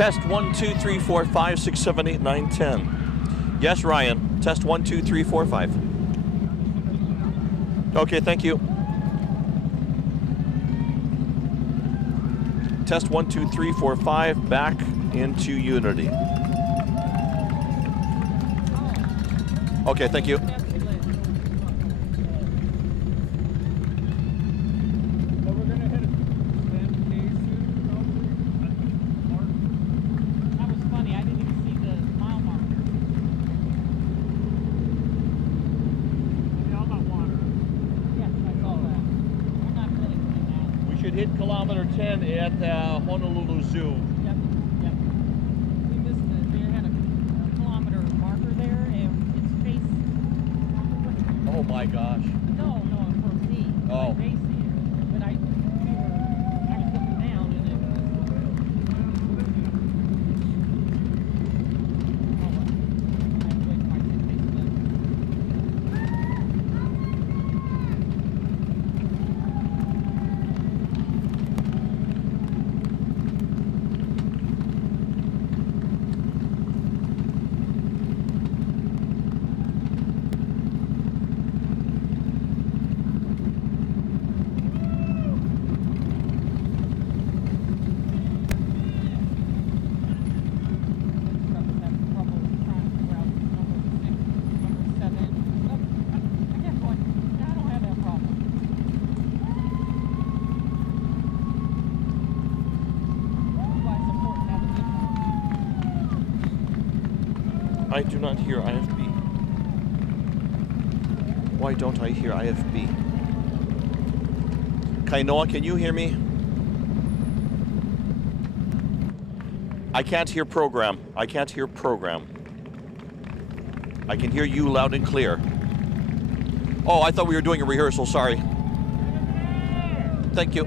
Test 1, 2, 3, 4, 5, 6, 7, 8, 9, 10. Yes, Ryan. Test 1, 2, 3, 4, 5. Okay, thank you. Test 1, 2, 3, 4, 5. Back into Unity. Okay, thank you. Hit kilometer 10 at Honolulu Zoo. Yep. We missed it. We had a kilometer marker there, and it's faced. Oh my gosh. No, for me. Oh. But I was looking down, and it was. I do not hear IFB. Why don't I hear IFB? Kainoa, can you hear me? I can't hear program. I can't hear program. I can hear you loud and clear. Oh, I thought we were doing a rehearsal, sorry. Thank you.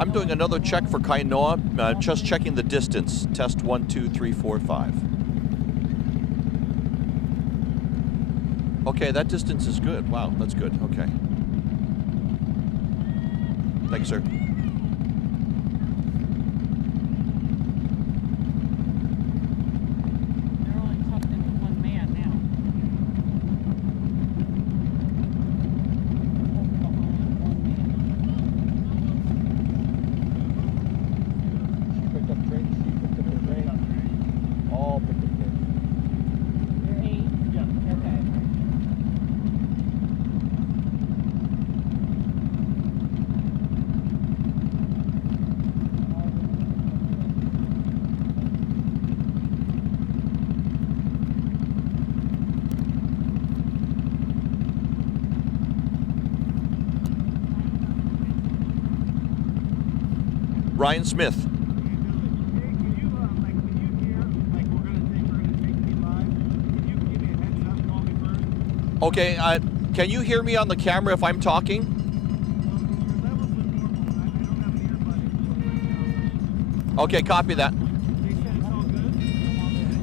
I'm doing another check for Kainoa, just checking the distance. Test 1, 2, 3, 4, 5. Okay, that distance is good. Wow, that's good. Okay. Thank you, sir. They're only tucked into one man now. All picked up trains. They're 8? Yeah. Okay. Ryan Smith. Okay, can you hear me on the camera if I'm talking? Okay, copy that.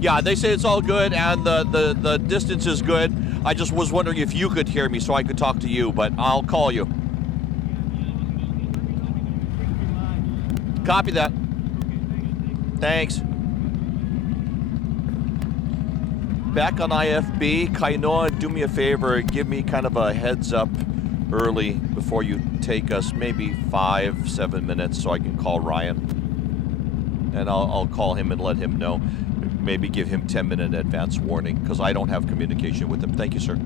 Yeah, they say it's all good and the distance is good. I just was wondering if you could hear me so I could talk to you, but I'll call you. Copy that. Thanks. Back on IFB, Kainoa, do me a favor, give me kind of a heads up early before you take us, maybe 5-7 minutes so I can call Ryan. And I'll call him and let him know. Maybe give him 10-minute advance warning because I don't have communication with him. Thank you, sir.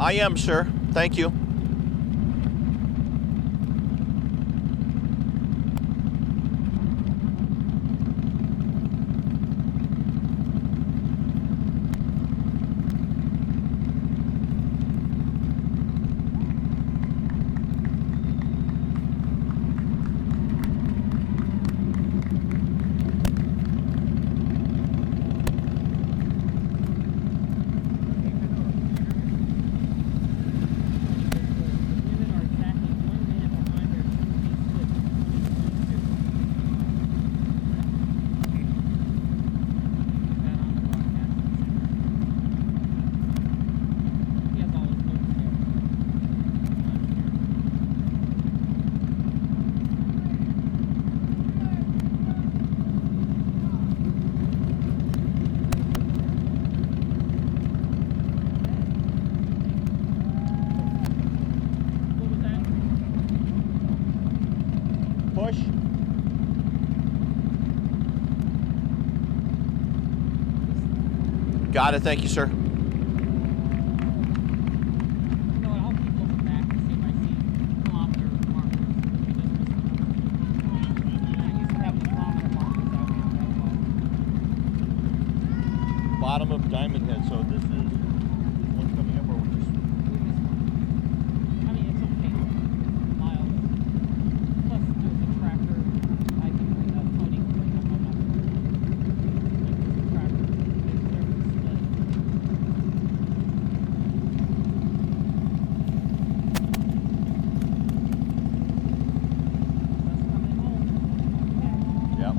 I am, sir. Thank you. Push. Got it. Thank you, sir. Bottom of Diamond Head, so this is what's coming up, or we're just... I mean, it's okay. Miles. Plus, there's a tracker. I can bring up Tony. There's a tracker. There's split. That's coming home. Okay. Yep.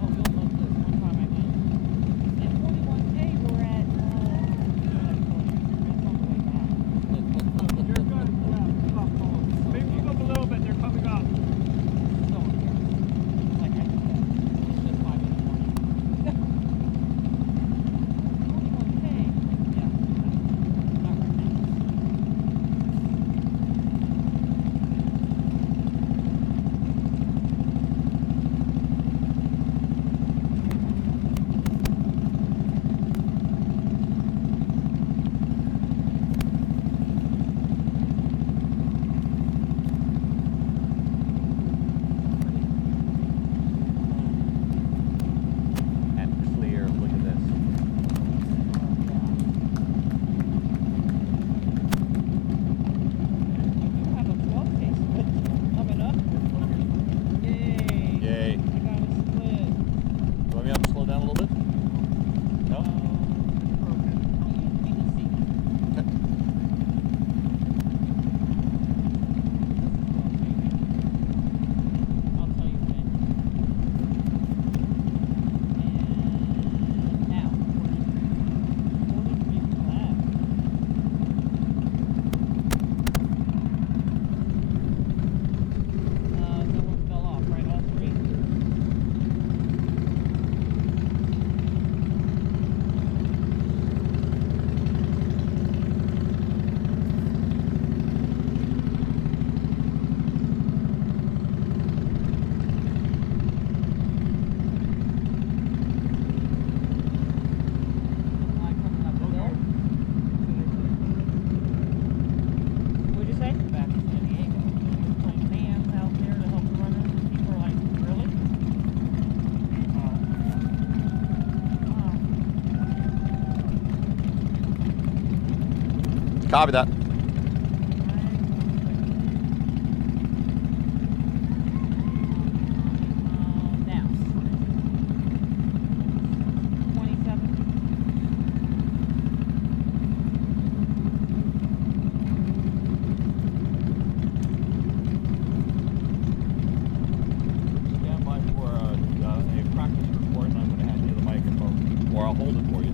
Oh, we'll look this one time I went. At 41K, we're at Copy that. Now. 27. Stand by for a practice report, and I'm going to hand you the microphone, or I'll hold it for you.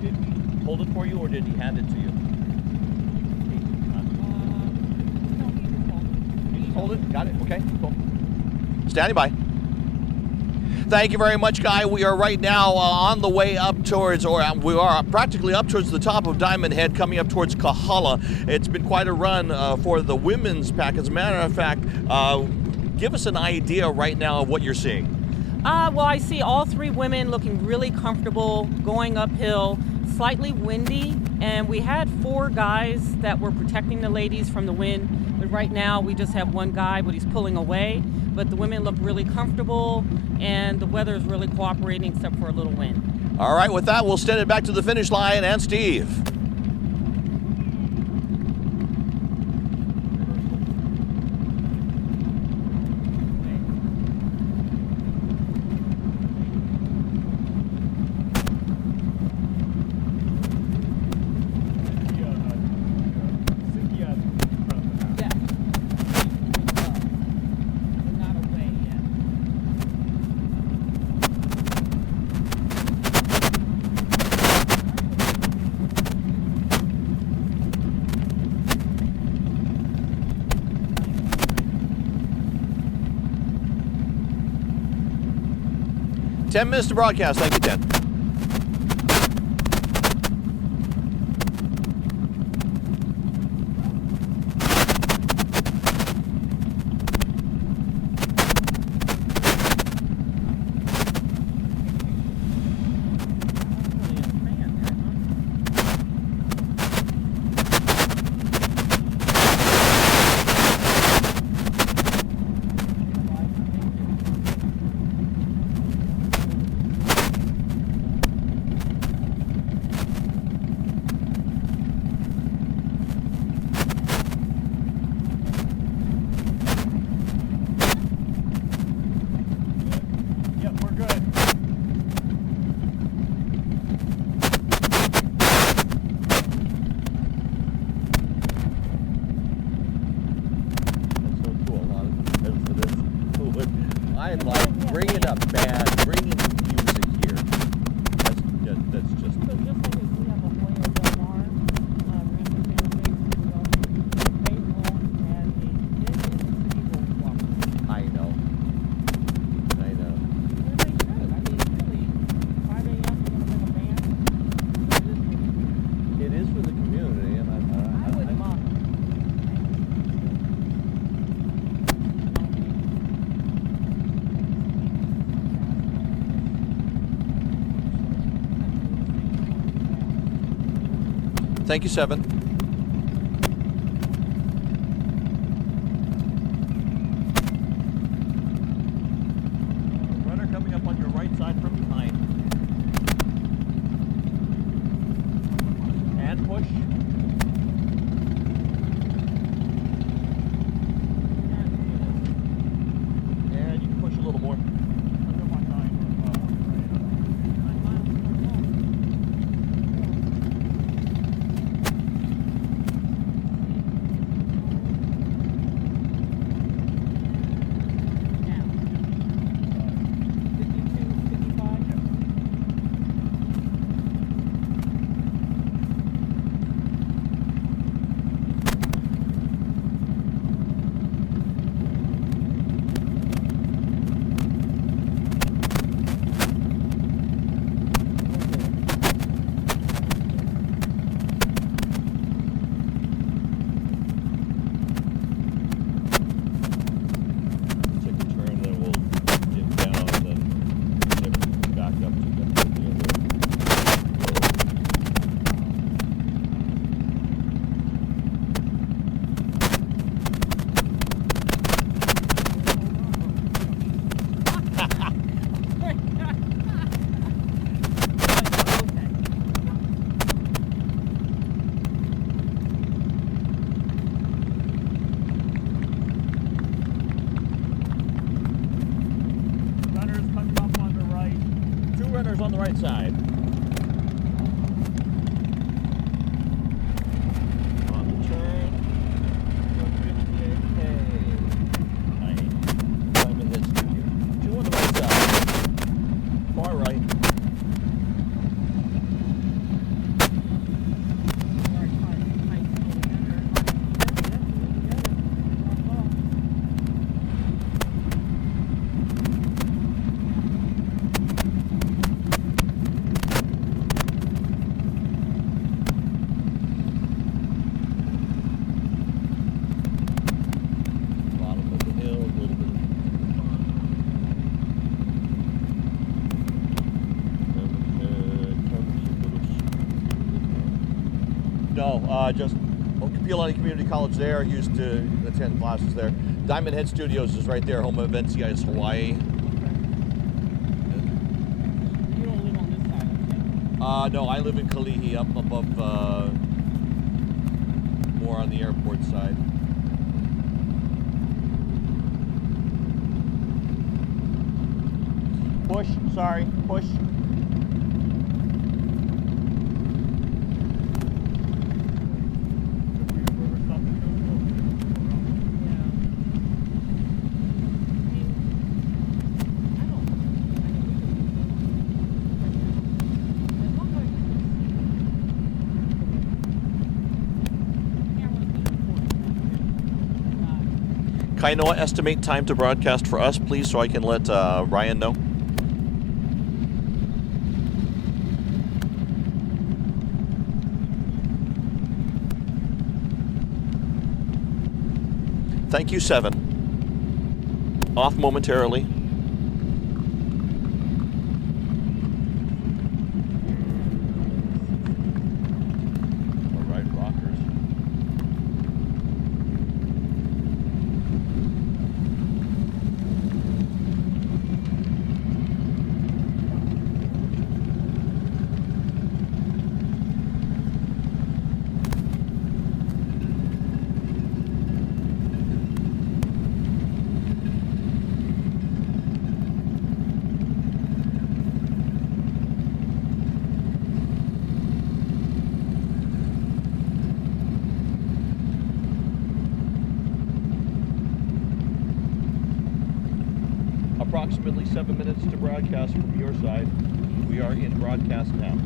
Did he hold it for you, or did he hand it to you? You just hold it? Got it? Okay, cool. Standing by. Thank you very much, Guy. We are right now on the way up towards, or we are practically up towards the top of Diamond Head, coming up towards Kahala. It's been quite a run for the women's pack. As a matter of fact, give us an idea right now of what you're seeing. Well, I see all three women looking really comfortable, going uphill, slightly windy, and we had 4 guys that were protecting the ladies from the wind, but right now we just have 1 guy, but he's pulling away. But the women look really comfortable, and the weather is really cooperating except for a little wind. All right, with that, we'll send it back to the finish line and Steve. Ten minutes to broadcast. Thank you, 10. I'm like bringing up band, bringing music here. That's just. So just like we have a Hoya Del Mar, I know. I know. They should. I mean, really, 5 a.m. you're going to bring a band? It is for the community, and I wouldn't mind. Thank you, 7. Runner coming up on your right side from behind. And push. And you can push a little more. on the right side. On the turn. Diamond Head Studio. 2 on the right side. Far right. No, just Kapi'olani Community College there. Used to attend classes there. Diamond Head Studios is right there. Home of NCIS Hawaii. You don't live on this side, No, I live in Kalihi, up above, more on the airport side. Push, sorry, push. Kainoa, estimate time to broadcast for us, please, so I can let Ryan know. Thank you, 7. Off momentarily. All right, rockers. Approximately 7 minutes to broadcast from your side. We are in broadcast now.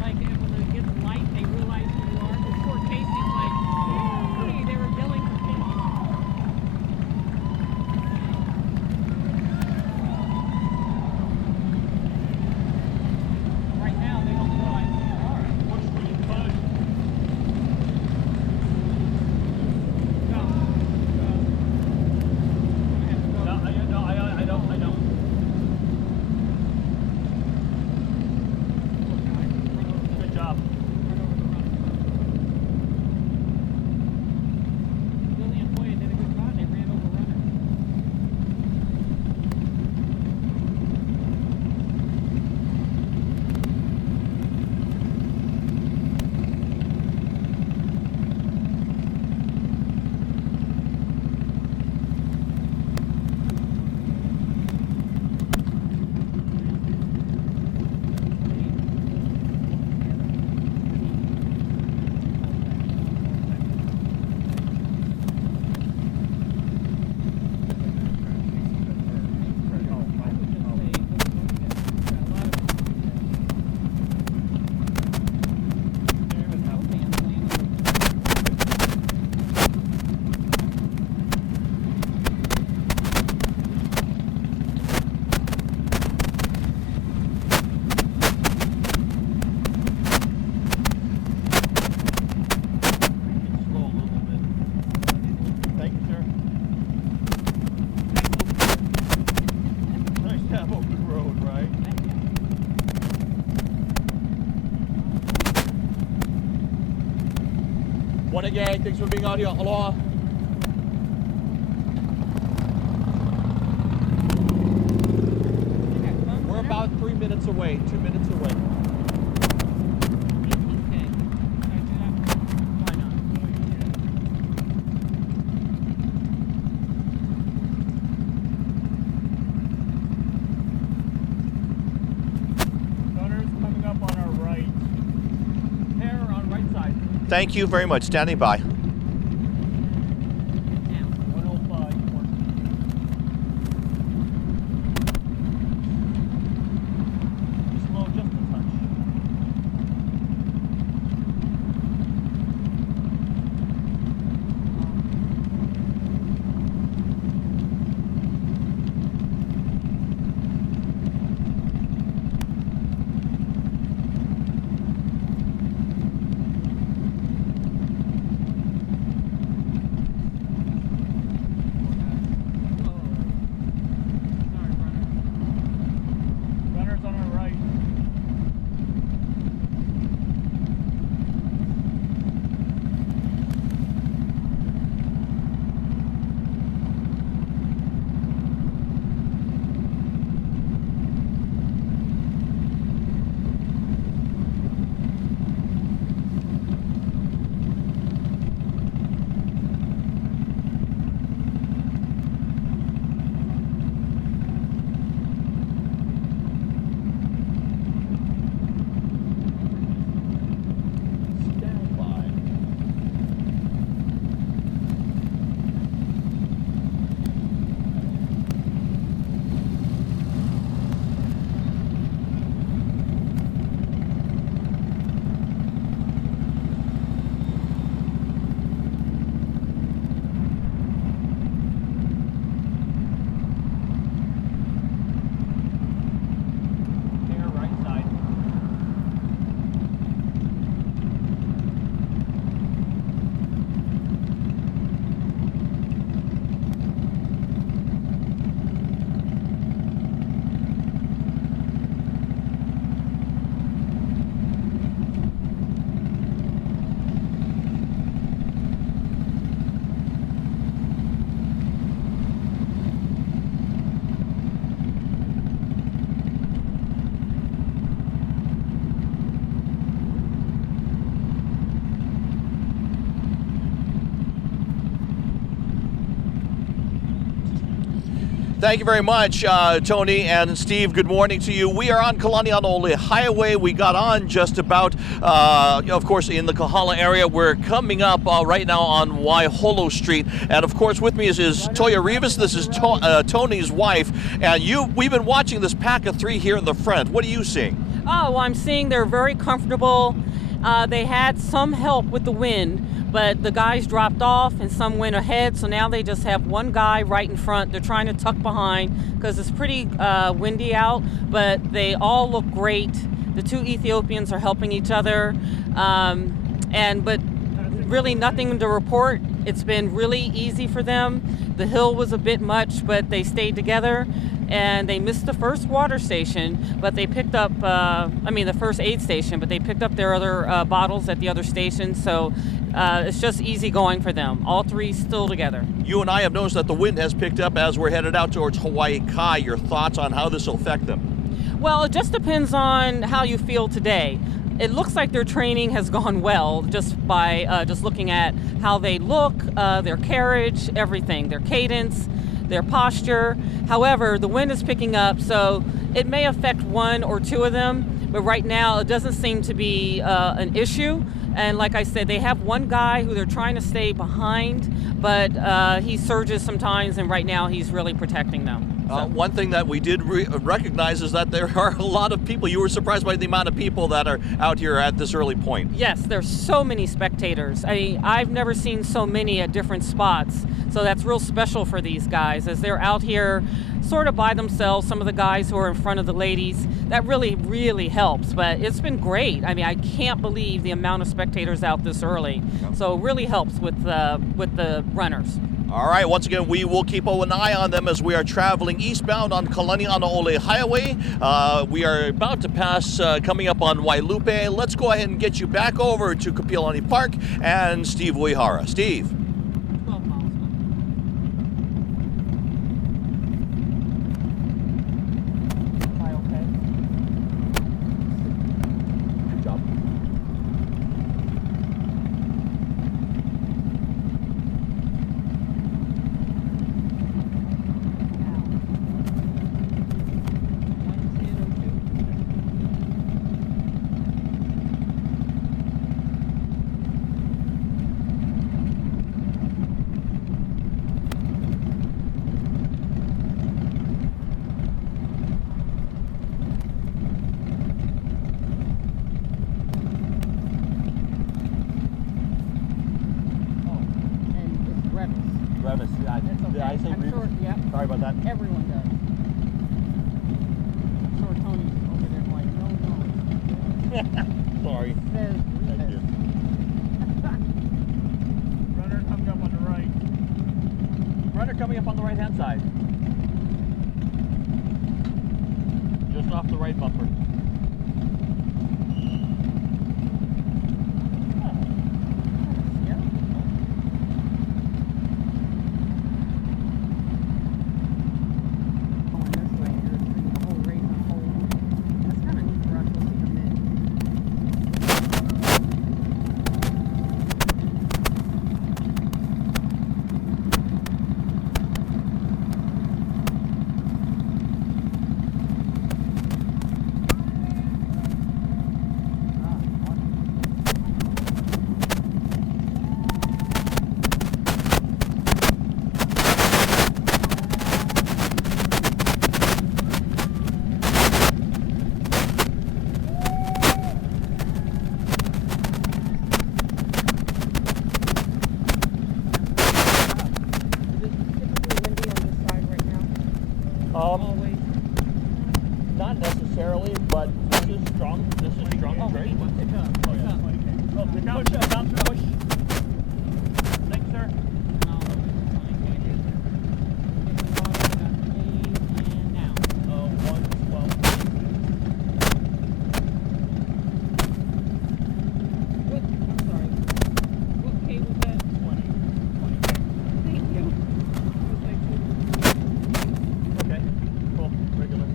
Like when they get the light, they realize who you are. Before Casey's like, One again, thanks for being out here. Aloha. We're about 3 minutes away, 2 minutes away. Thank you very much. Standing by. 105. Slow just a touch. Thank you very much, Tony and Steve. Good morning to you. We are on Kalani'anaole Highway. We got on just about, of course, in the Kahala area. We're coming up right now on Waiholo Street. And, of course, with me is Toya Rivas. This is Tony's wife. And we've been watching this pack of three here in the front. What are you seeing? Oh, well, I'm seeing they're very comfortable. They had some help with the wind, but the guys dropped off and some went ahead, so now they just have one guy right in front. They're trying to tuck behind because it's pretty windy out, but they all look great. The two Ethiopians are helping each other, but really nothing to report. It's been really easy for them. The hill was a bit much, but they stayed together. And they missed the first water station, but they picked up, the first aid station, but they picked up their other bottles at the other station. So it's just easy going for them. All three still together. You and I have noticed that the wind has picked up as we're headed out towards Hawaii Kai. Your thoughts on how this will affect them? Well, it just depends on how you feel today. It looks like their training has gone well just by just looking at how they look, their carriage, everything, their cadence, their posture. However, the wind is picking up, so it may affect one or two of them, but right now it doesn't seem to be an issue. And like I said, they have one guy who they're trying to stay behind, but he surges sometimes, and right now he's really protecting them. One thing that we did recognize is that there are a lot of people. You were surprised by the amount of people that are out here at this early point. Yes, there's so many spectators. I mean, I've never seen so many at different spots. So that's real special for these guys as they're out here sort of by themselves. Some of the guys who are in front of the ladies, that really, really helps. But it's been great. I mean, I can't believe the amount of spectators out this early. So it really helps with the runners. All right, once again, we will keep an eye on them as we are traveling eastbound on Kalanianaole Highway. We are about to pass, coming up on Wailupe. Let's go ahead and get you back over to Kapiolani Park and Steve Uehara. Steve. 12 miles. Am I okay? Good job. Revis, did I say I'm Revis? sure, yeah. Sorry about that. Everyone does. I'm sure Tony's over there going, no. Sorry. Says Thank you. Runner coming up on the right. Runner coming up on the right-hand side. Just off the right bumper. Always. Not necessarily, but this is strong. This is strong and great. Pick up. Oh, yeah. Oh, pick up. Push. Thanks, sir. And now. 112. What? I'm sorry. What K was that? 20. Thank you. Okay. Cool. Regular.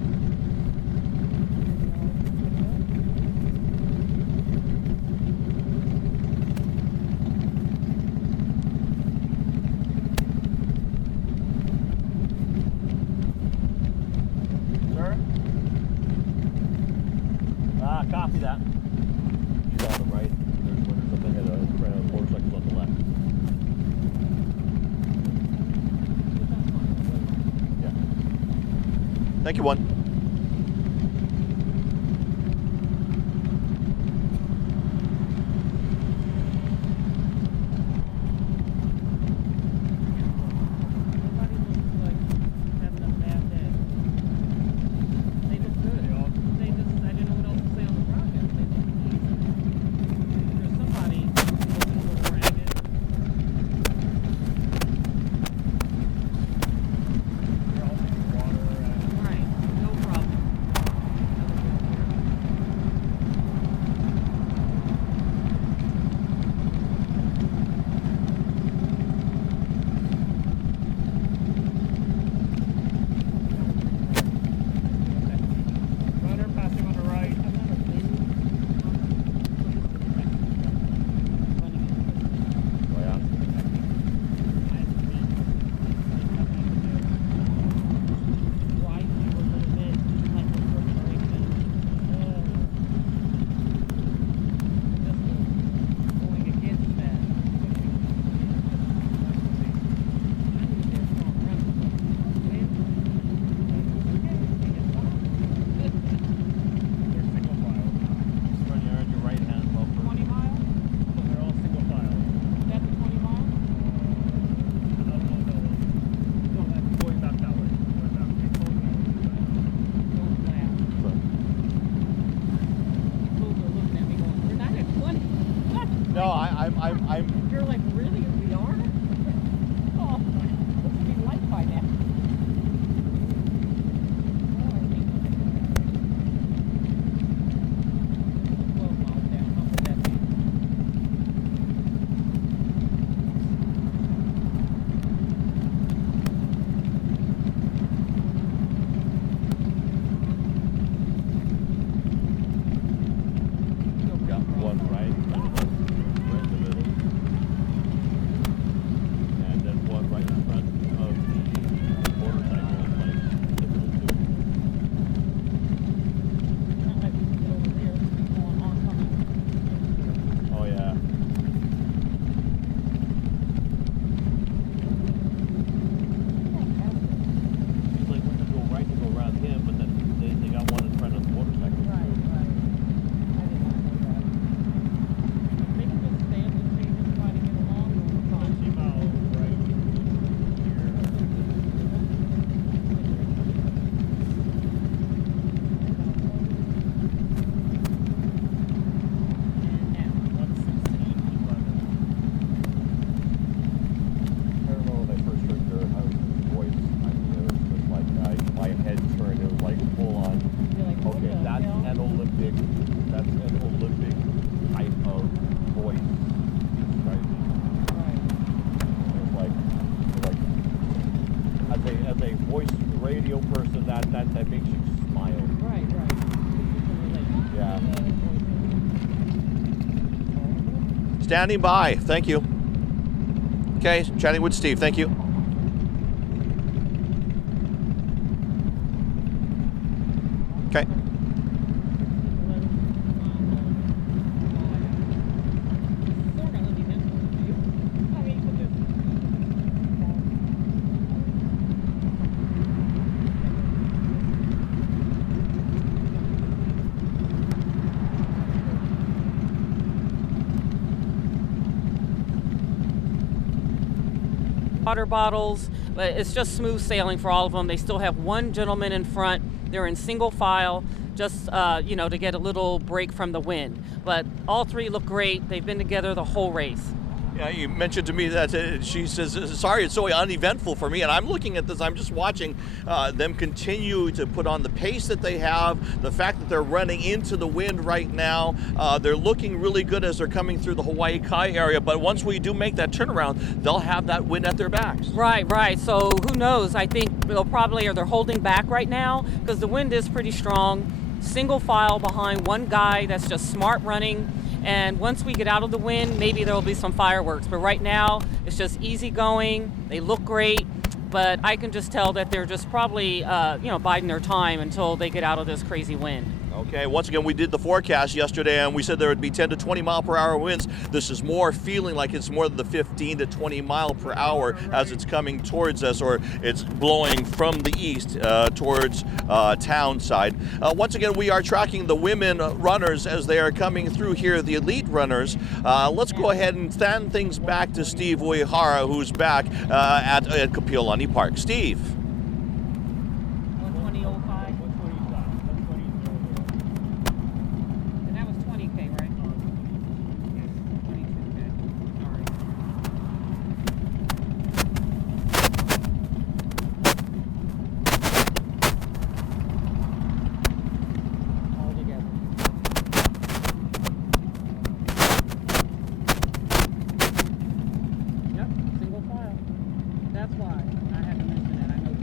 Sir? Copy that. He's on the right. There's runners up ahead of motorcycles on the left. Yeah. Thank you, one. Nobody looks like having a bad day. They look good. They just, I didn't know what else to say on the broadcast. They look easy. There's somebody looking a little ragged. You're all taking water. Right, no problem. Runner passing on the right. I'm not a wind Oh, yeah. right here a little bit, like a perforation. Just going against that. I need that strong run. Wind. They're single file. Run your right hand bumper. 20 miles? So they're all single file. Is that the 20 miles? No. Going back that way. Going back. Don't laugh. People are looking at me going, we're not at 20. No, I'm You're like, really? We are? Oh, one right in the middle. And then one right in front of the motorcycle, like the middle two. Oh yeah. Seems like when they go right, they go around him, but then they got one in front of the motorcycle. Right. I did not know that. They can just stay up the street and try to get along. Let's see about right here. I remember when I first heard their voice, I mean, it was just like, my head turned, it was like full on. You're like, what Okay, the that's hell? an Olympic type of voice. Right? Right. It's like as a voice radio person, that makes you smile. Right. Yeah. Standing by. Thank you. Okay, chatting with Steve. Thank you. Okay. Water bottles, but it's just smooth sailing for all of them. They still have one gentleman in front. They're in single file, just to get a little break from the wind. But all three look great. They've been together the whole race. Yeah, you mentioned to me that she says, sorry, it's so uneventful for me. And I'm looking at this, I'm just watching them continue to put on the pace that they have, the fact that they're running into the wind right now. They're looking really good as they're coming through the Hawaii Kai area. But once we do make that turnaround, they'll have that wind at their backs. Right. So who knows? I think they're holding back right now because the wind is pretty strong. Single file behind one guy that's just smart running. And once we get out of the wind, maybe there will be some fireworks. But right now, it's just easy going. They look great. But I can just tell that they're just probably, biding their time until they get out of this crazy wind. Okay, once again, we did the forecast yesterday, and we said there would be 10 to 20 mile per hour winds. This is more feeling like it's more than the 15 to 20 mile per hour as it's coming towards us, or it's blowing from the east towards town side. Once again, we are tracking the women runners as they are coming through here, the elite runners. Let's go ahead and stand things back to Steve Uehara, who's back at Kapiolani Park. Steve. 120.05. And that was 20K, right? 22K. Sorry. All together. Yep, single file. That's why I had to mention that. I know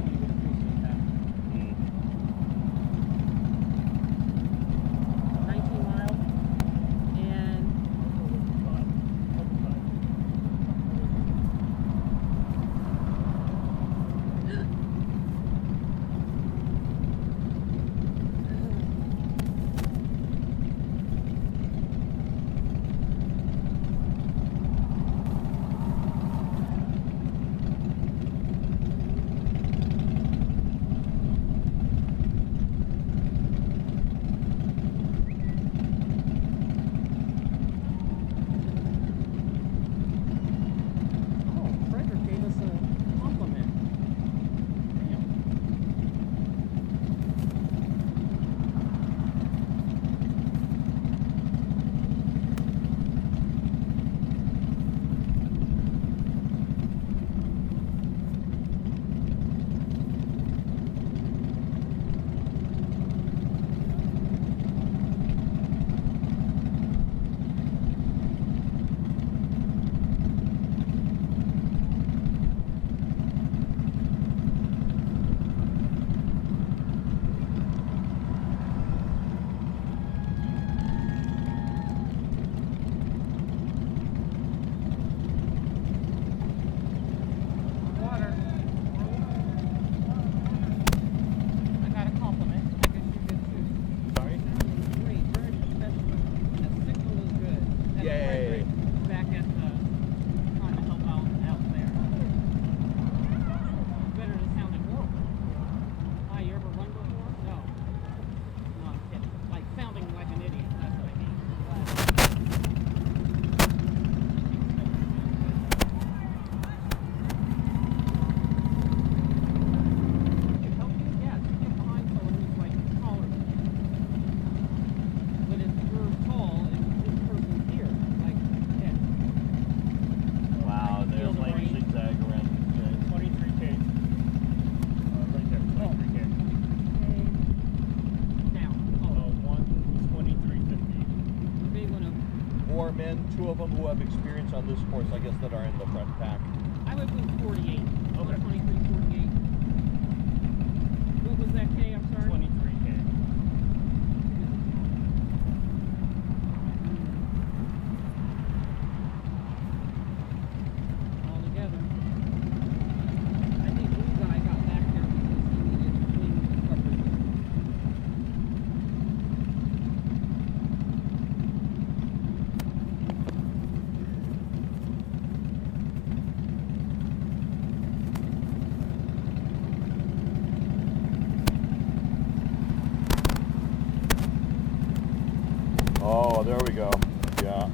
4 men, 2 of them who have experience on this course, I guess, that are in the front pack. I would put 48. Okay. 23, 48. What was that, K? I'm sorry. 23K. All together. I think blue guy got back there because he needed wing coverage. Oh, there we go. Yeah.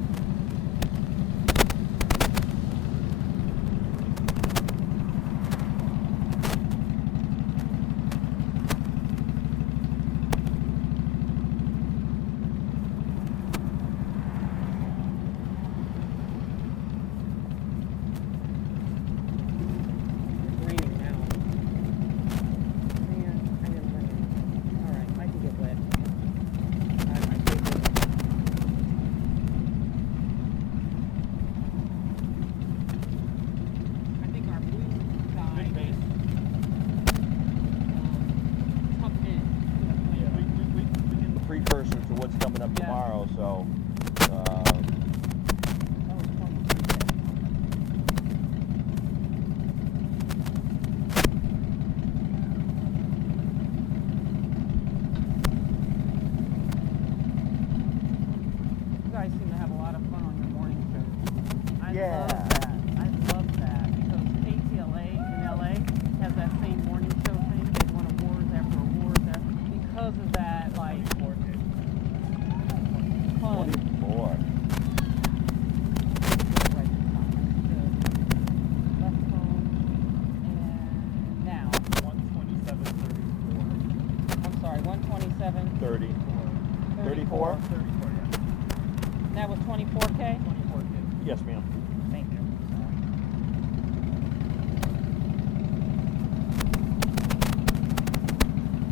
It's raining now. Man, I didn't rain. All right, I can get wet. I might get wet. I think our blue guy Big base. tucked in. Yeah, we can. Precursor to what's coming up Yeah. tomorrow, so. That was probably pretty bad. You guys seem to have a lot of fun on your morning show. I Yeah. love that. I love that because KTLA in LA has that same morning show thing. They won awards after awards after because of that, like 24K. fun. 24. Right, left phone and now. 127.34. I'm sorry, 127. 30. 34? 34, yeah. That was 24K? 24K. Yes, ma'am. Thank you.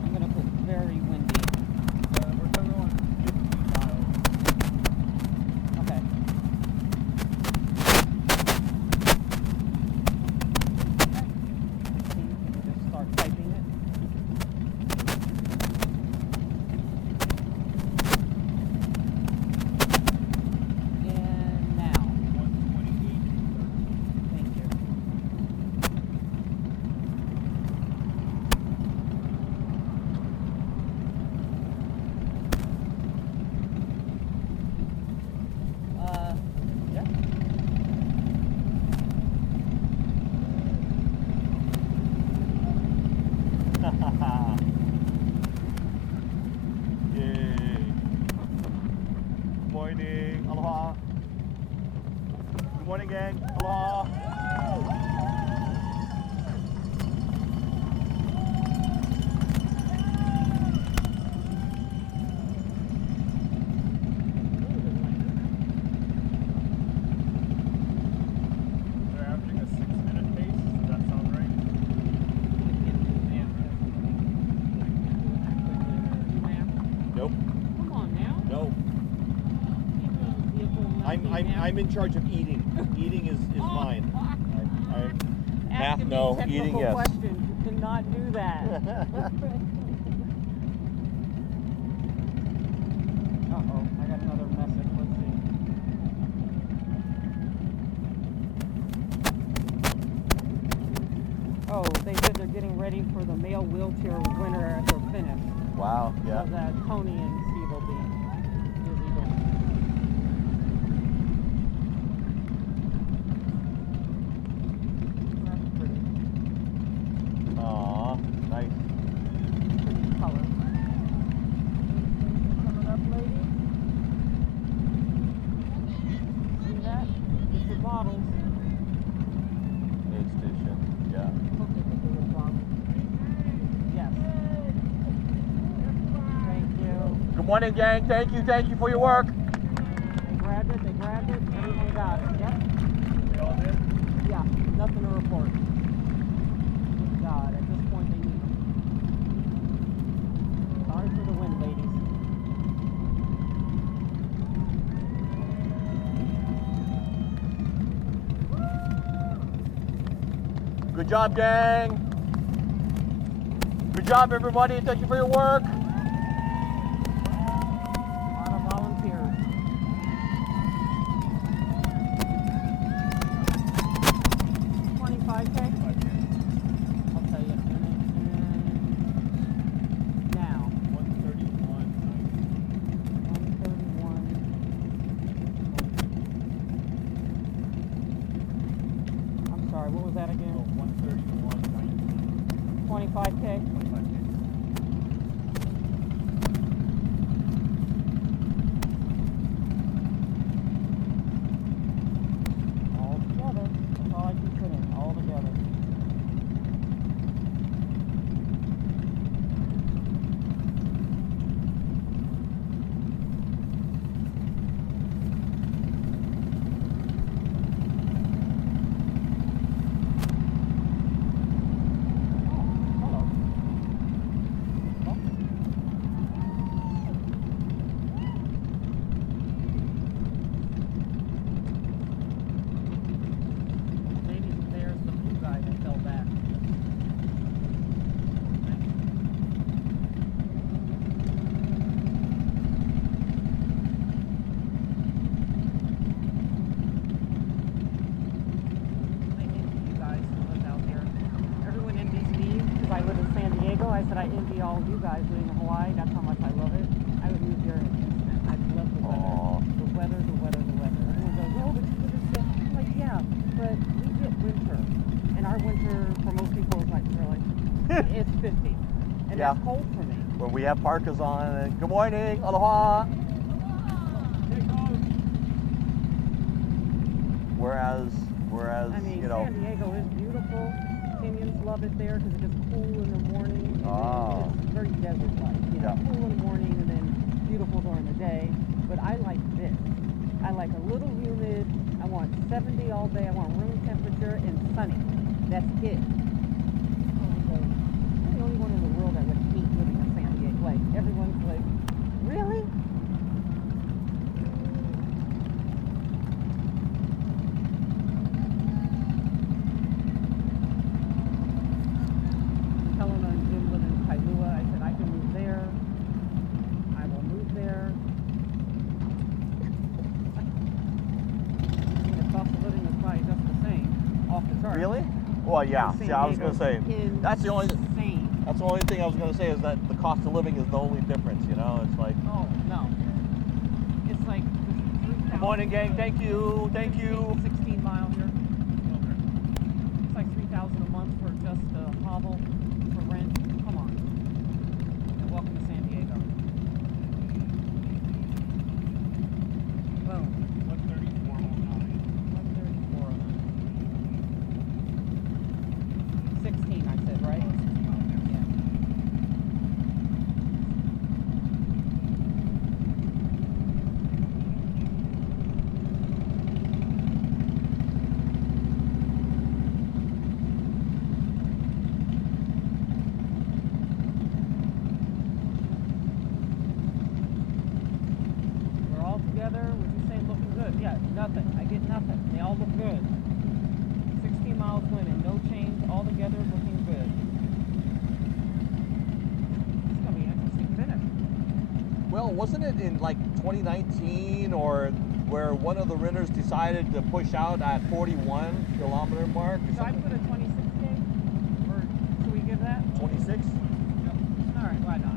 I'm going to put very windy. We're coming on 50 miles. Okay. Can you just start typing it? And now. 128. Thank you. Yeah. Yay. Good morning. Aloha. Good morning, gang. Aloha. They're averaging a 6-minute pace. Does that sound right? Nope. Come on now. No. I'm I'm in charge of eating. Eating is mine. I'm math Asking no, me eating technical yes. questions. You cannot do that. Uh-oh, I got another message. Let's see. Oh, they said they're getting ready for the male wheelchair winner at their finish. Wow. Yeah. So that Tony and Steve will be busy doing. That's pretty. Aw, nice. Pretty color. Coming up, ladies. See that? Get your bottles. Aid station. Yeah. Okay, get the little bottle. Yes. Thank you. Good morning, gang. Thank you for your work. They grabbed it. Everyone got it. Yep. They all did? Yeah, nothing to report. Thank God, at this point they need them. Sorry for the win, ladies. Good job, gang. Good job, everybody. Thank you for your work. A lot of volunteers. 25K? I'll tell you in a minute. And now. 131. 131. I'm sorry, what was that again? 131. 25K? 25K. All together. That's all I can put in. All together. I said I envy all of you guys living in Hawaii. That's how much I love it. I would move here in an instant. I love the weather. Aww. The weather, the weather, the weather. Everyone goes, oh, but you live in I'm like, yeah, but we get winter. And our winter, for most people, is like, really? It's 50. And Yeah. that's cold for me. When we have parkas on, and good morning, aloha. Whereas, I mean, you know, San Diego is beautiful. Kenyans love it there because it gets cool in the morning. And Oh. it's very desert-like. You know, Yeah. cool in the morning and then beautiful during the day. But I like this. I like a little humid. I want 70 all day. I want room temperature and sunny. That's it. I'm the only one in the world that would hate living in San Diego. Like, everyone's like, really? Helena and Jim live in Kailua. I said I can move there. I will move there. I mean, the cost of living is probably just the same, off the chart. really? Well, yeah. San See, I was gonna say Diego's that's the only insane. thing I was gonna say is that the cost of living is the only difference. You know, it's like. Oh no, it's like Good morning, gang. Thank you. 16 mile here. It's like $3,000 a month for just a hovel for rent. Come on. And welcome to San Diego. Boom. 134.09. 134. 16, I said, right? Yeah. We're all together. Would you say looking good? Yeah, nothing. I get nothing. They all look good. 16 miles women, no change, all together looking good. It's gonna be an interesting finish. Well, wasn't it in like 2019 or where one of the runners decided to push out at 41 kilometer mark? Or Should I something? put a 26K? Or should we give that? 26? All right, why not?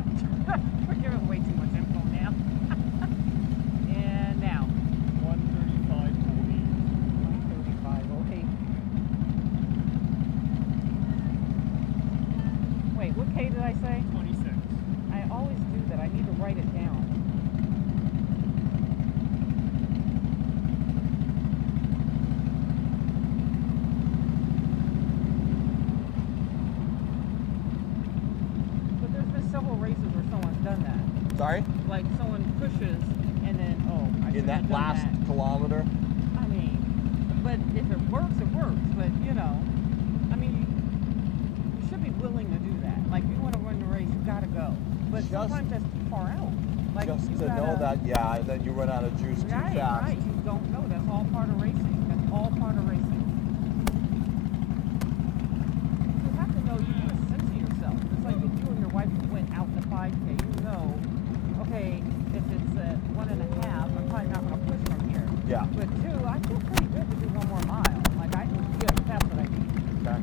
We're giving way too much info now. And now, 135.08. 135.08. Wait, what K did I say? 26. I always do that. I need to write it down. But there's been several races where someone's done that. Sorry? Like someone pushes and then, oh, I In shouldn't that have done last that. kilometer? I mean, but if it works, it works. But, you know, I mean, you should be willing to do that. Like, if you want to run the race, you got to go. But Just- sometimes that's too far out. Like, Just you to gotta, know that, yeah, and then you run out of juice too Right, fast. right. You don't know. That's all part of racing. That's all part of racing. know, you do a sense to yourself. It's like if you and your wife went out the 5K, you know, okay, if it's at 1.5, I'm probably not going to push from here. Yeah. But 2, I feel pretty good to do 1 more mile. Like, I can skip. That's what I need. Okay.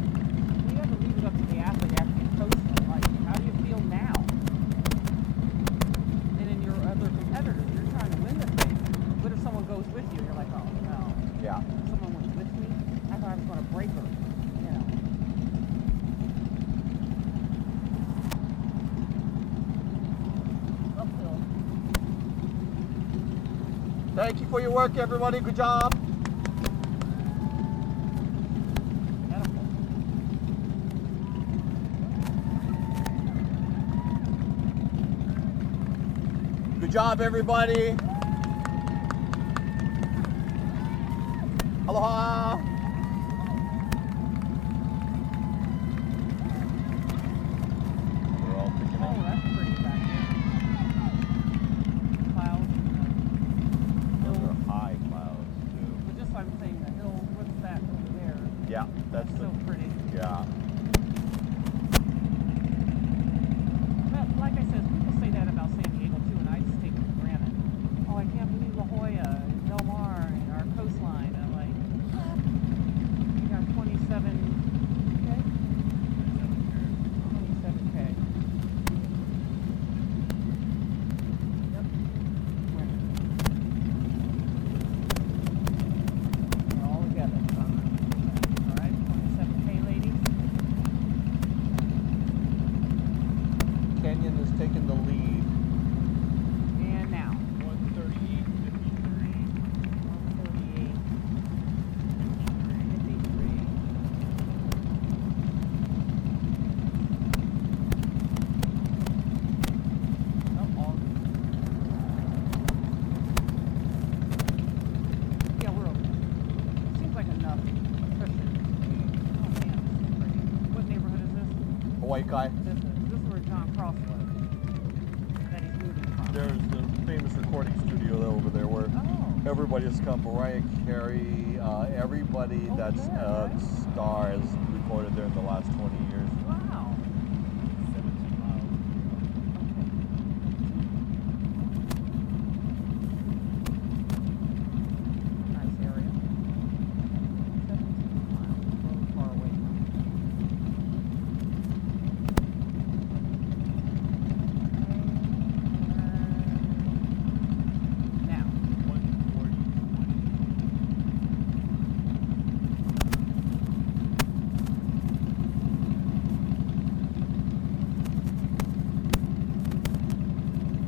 You have to leave it up to the athlete after you post it. Like, how do you feel now? And in your other competitors, you're trying to win this thing. What if someone goes with you? You're like, oh, no. Yeah. Someone was with me. I thought I was going to break her. You know. Uphill. Thank you for your work, everybody. Good job. Good job, everybody. Aloha. We're all picking Oh, up. that's pretty back here. Clouds. Those are high clouds, too. But just like I'm saying, the hill, what's that over there? Yeah, that's So the. pretty. Yeah. But like I said, people say that about San Diego too, and I just take it for granted. Oh, I can't believe La Jolla and Del Mar and our coastline. And I'm like, we got 27K? 27K. Yep. Women. We're all together. All right, 27K ladies. Kenyon is taking the lead. And now. 138.53. 138. 53. Oh, all. Yeah, we're okay. Seems like enough cushion. Oh man, this is pretty. What neighborhood is this? Hawaii Kai. This is where John Cross was. That he's moving from. There's the famous recording studio over there where Oh. everybody has come. Mariah Carey, everybody Over that's there, a right? star has recorded there in the last 20 years. Wow. 17 miles. Nice area. 17 miles. A little far away from. Now. 140.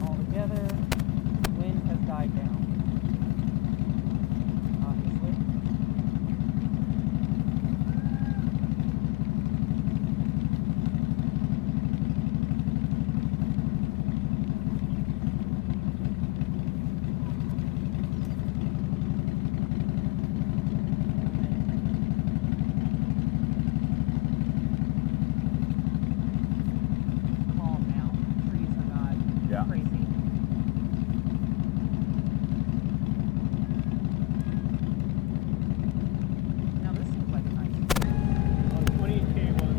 All together, wind has died down. Obviously. Calm now. Trees are not Yeah. crazy. Now this seems like a nice. 28K was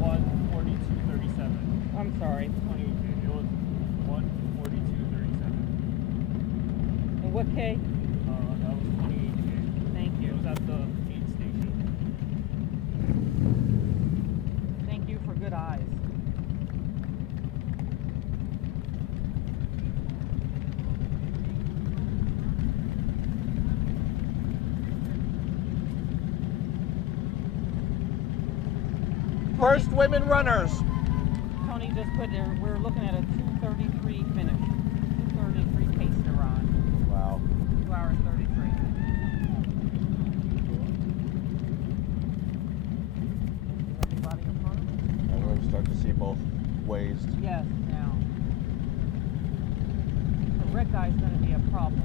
142.37. I'm sorry. 28K, it was 142.37. And what K? That was 28K. Thank It you. was at the aid station. Thank you for good eyes. First women runners. Tony just put there, we're looking at a 2:33 finish. 2:33 pace to run. Wow. 2 hours 33. Is everybody in front of us? And we're going to start to see both ways. Yes, now. The red guy's going to be a problem.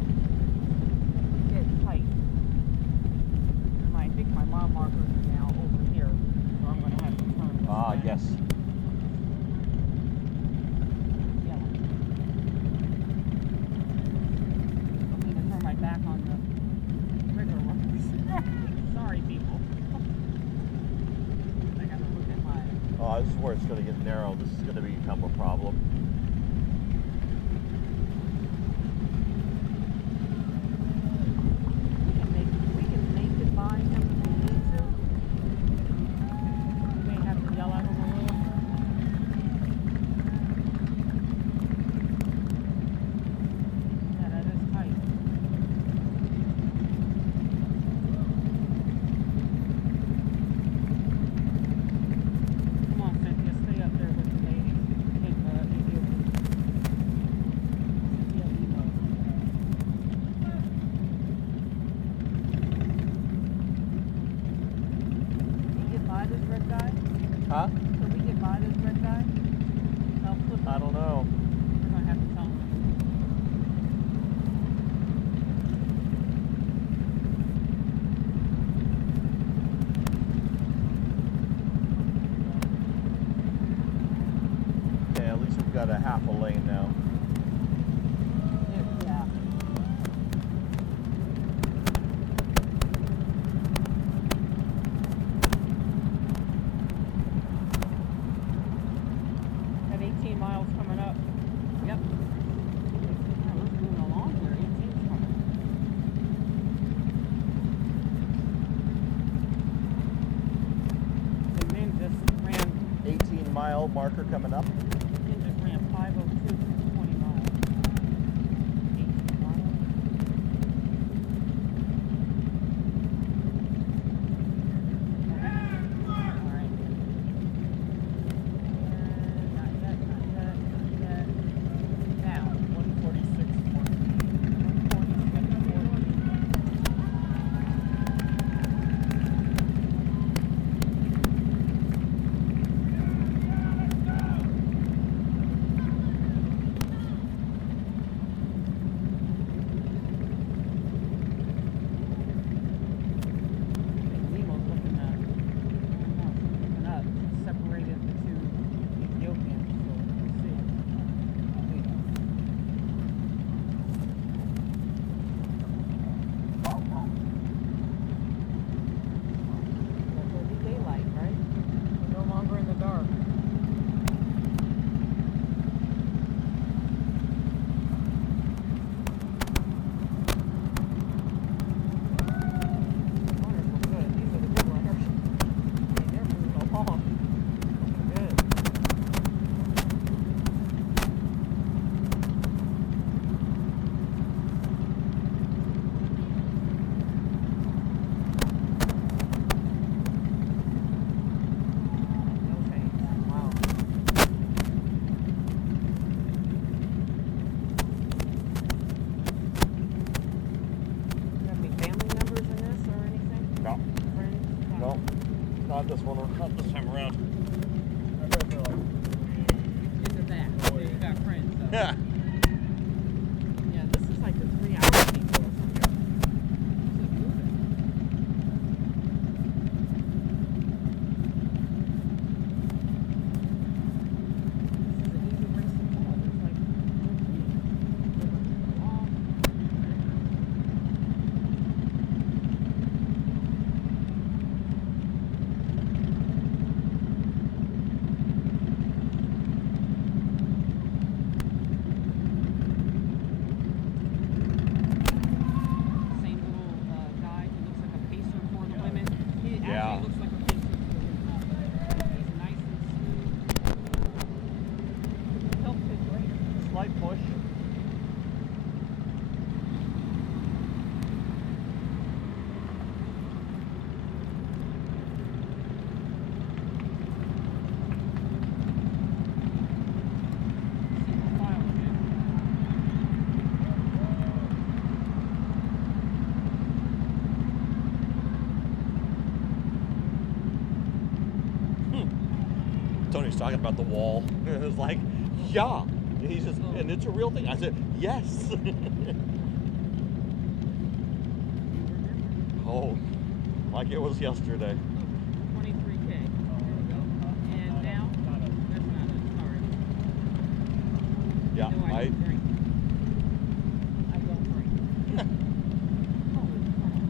Get tight. And I think my mile markers are now over here, so I'm going to have to turn this Ah, way. yes. Yeah. I'm going to turn my back on the rigger runners. Sorry, people. I got to look at my... Oh, Oh, this is where it's going to get narrow. This is going to become a problem. We can make it by him if we need to. We may have to yell at him a little. Yeah, that is tight. Come on, Cynthia, stay up there with the ladies. Cynthia Limo. Did we get by this red guy? Huh? Did we get by this red guy? I don't know. We're gonna have to tell him. Okay, at least we've got a half a lane now. Yeah. At 18 miles coming up. Yep. Yeah, let's move along here. 18's coming. The men just ran 18-mile marker coming up. It just ran 5:02 for 20 miles. 18 miles. All right. Not yet. Now. 146. Limo's looking up. Looking up. Separated the two Ethiopians. So let's see. It'll be daylight, right? We're no longer in the dark. Runners look good. These are the good runners. They're moving along. Good. Okay. Wow. You have any family members in this or anything? No. Friends? No. Not this one. Not this time around. I bet they're like, In the back. Oh, You got friends. Though. Yeah. Yeah, this is like the 3-hour people or something. This is moving. This is an easy race to follow. It's like no fee. Long. Same little guy who looks like a pacer for the women. He Yeah. actually looks like a pacer for the women. He's nice and smooth. Helps his race. Slight push. Single file again. Tony's talking about the wall. It was like, yeah. And he's just, and it's a real thing. I said, yes. Oh, like it was yesterday. 23K. There we go. And now? That's not it. Sorry. Yeah, No, I don't drink. I don't drink. Holy crap.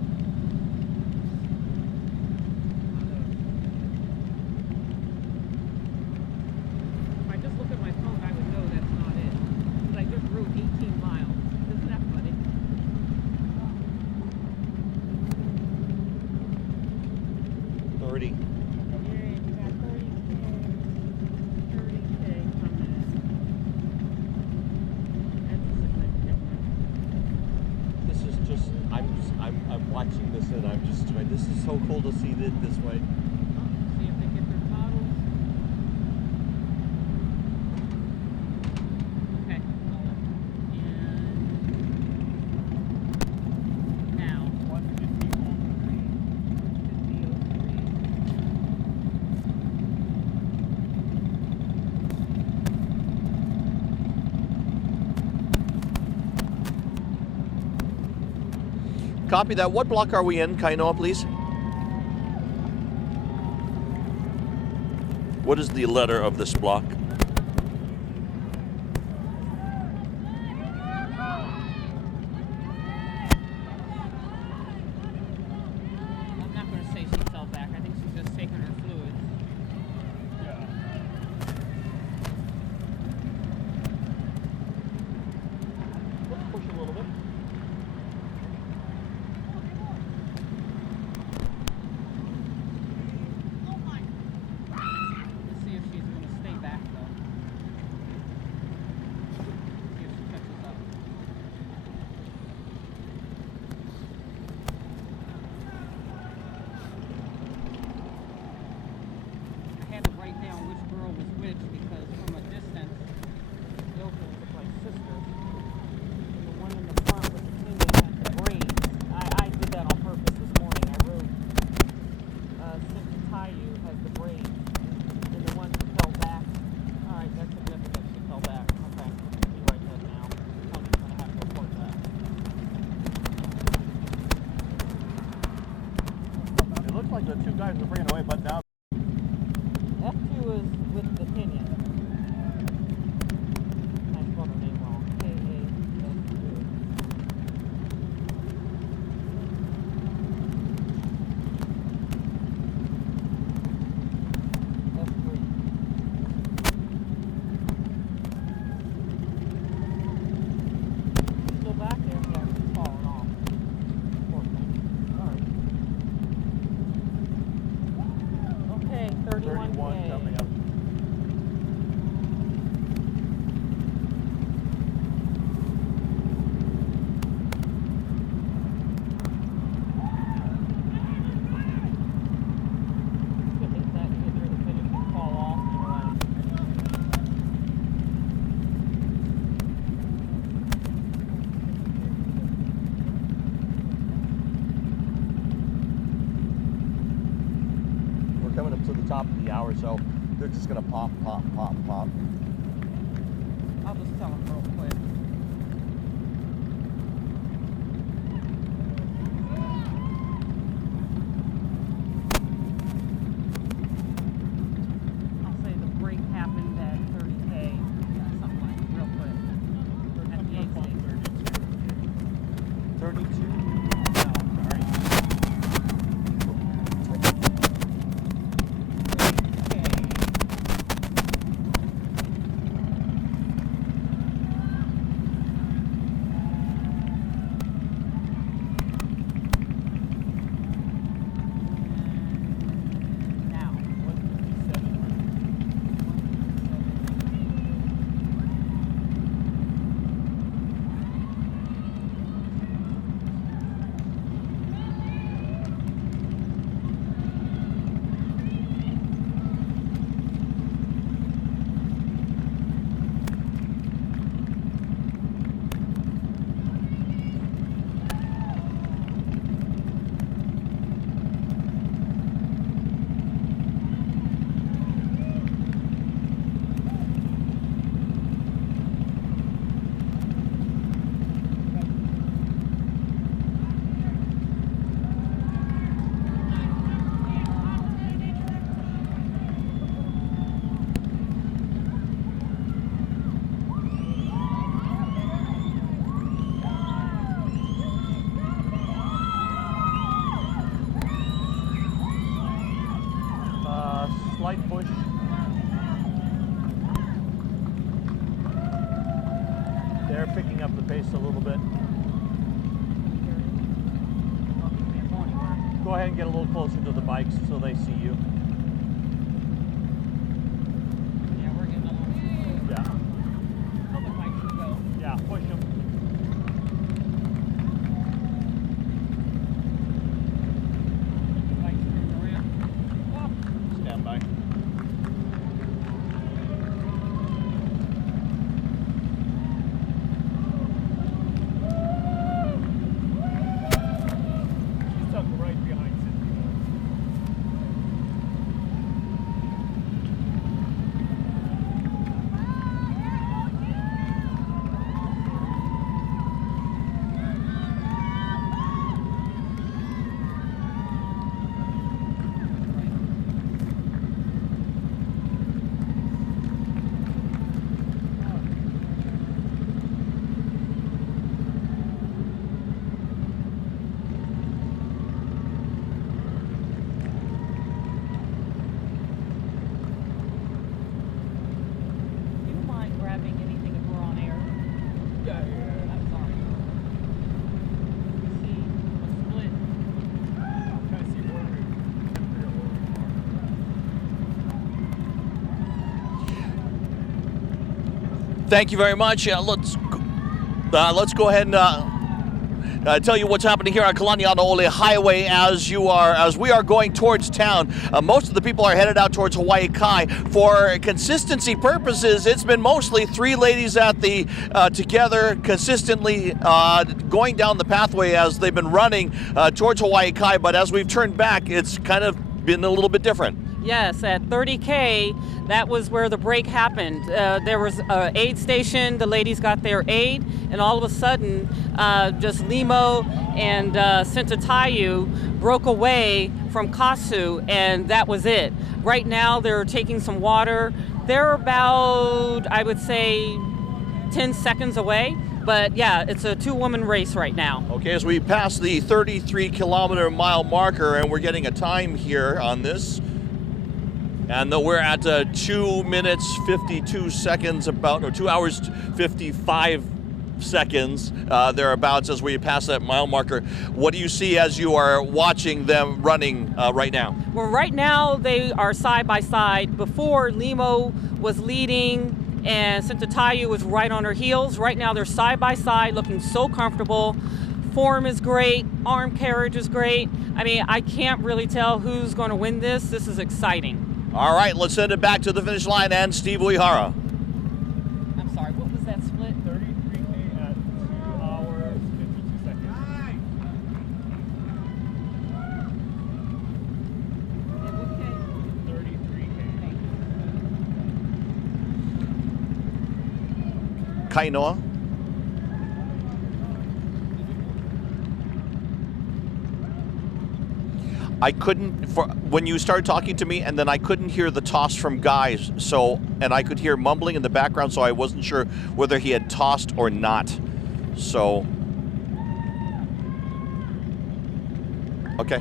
30. Yeah, you got 30K coming in. That's a significant one. This is just, I'm watching this and I'm just going, this is so cool to see it this way. See if they get their bottles. Okay. And now 150.03. Copy that. What block are we in, Kainoa, please? What is the letter of this block? I'm not going to say she fell back. I think she's just taking her fluids. Yeah. Let's push a little bit. Let's see if she's going to stay back, though. See if she catches up. I had to write down which girl was which because from a distance, those look like sisters. And the one in the front with the thing that had the braids. I did that on purpose this morning. I wrote Cynthia has the braids. And the one who fell back. Alright, that's significant. She fell back. Okay. Let me write that down. Someone's going to have to report that. It looks like the two guys are bringing away, but now F2 is with the pinion. I spelled her name wrong. K-A-S-2. F3. Still back there? Yeah, she's falling off. Poor thing. Alright. Okay, 31K. 31 coming up. Could hit that, hit her to finish and fall off. You're right. We're coming up to the top of the hour, so they're just gonna pop, pop, pop, pop. I'll just tell him real quick. I'll say the break happened at 30K. Something like real quick. At the aid station. 32. No, sorry. 30K. Now, 157. Go ahead and get a little closer to the bikes so they see you. Yeah, we're getting a little. Yeah. How the bike should go. Yeah, push them. Bike's turning around. Stand by. She's tucked right behind Cynthia. Do you mind grabbing anything if we're on air? Yeah. I'm sorry. See, a split. I'm trying to see where Thank you very much. Let's go ahead and tell you what's happening here on Kalanianaole Highway as we are going towards town. Most of the people are headed out towards Hawaii Kai. For consistency purposes, it's been mostly three ladies at the together consistently going down the pathway as they've been running towards Hawaii Kai. But as we've turned back, it's kind of been a little bit different. Yes, at 30K, that was where the break happened. There was an aid station, the ladies got their aid, and all of a sudden, just Limo and Cynthia broke away from Kasu, and that was it. Right now, they're taking some water. They're about, I would say, 10 seconds away. But yeah, it's a two-woman race right now. Okay, as we pass the 33-kilometer mile marker, and we're getting a time here on this. And we're at 2 minutes 52 seconds, or 2 hours 55 seconds thereabouts as we pass that mile marker. What do you see as you are watching them running right now? Well, right now they are side by side. Before, Limo was leading and Cynthia was right on her heels. Right now they're side by side, looking so comfortable. Form is great, arm carriage is great. I mean, I can't really tell who's going to win this. This is exciting. All right, let's send it back to the finish line and Steve Uehara. I'm sorry, what was that split? 33K at 2 hours 52 seconds. 33K. Kainoa. I couldn't, when you started talking to me, and then I couldn't hear the toss from guys, and I could hear mumbling in the background, so I wasn't sure whether he had tossed or not. So, okay.